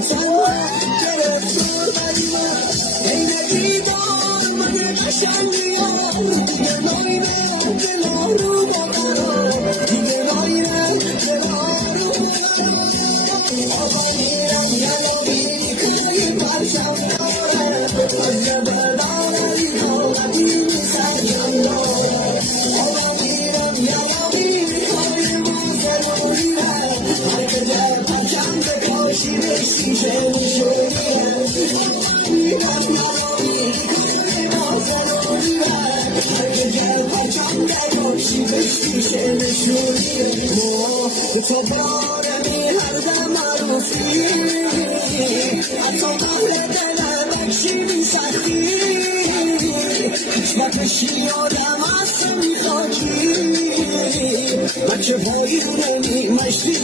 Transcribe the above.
تنها گرفتار بدی من عین دیوار من قشنگیم دیگه ناینم دلا رو بقرار دیگه ناینم دلا رو بقرار آقا میرم یلا بیکاری پرچم داره از جبرداری کامدی سرگم داره آقا میرم یلا بیکاری ما ضروریه هر که جای پرچم بکاشی به شیشه میشوریه آقا میرم یلا بیکاری ما ضروریه هر که جای پرچم بکاشی به شیشه میشوریه ما تو بارمی هر دم معروفی حتی قهر دلم بکشی بی سختی بکشی آدم اصلا میخواکی بچه پایی رو نمی مشتی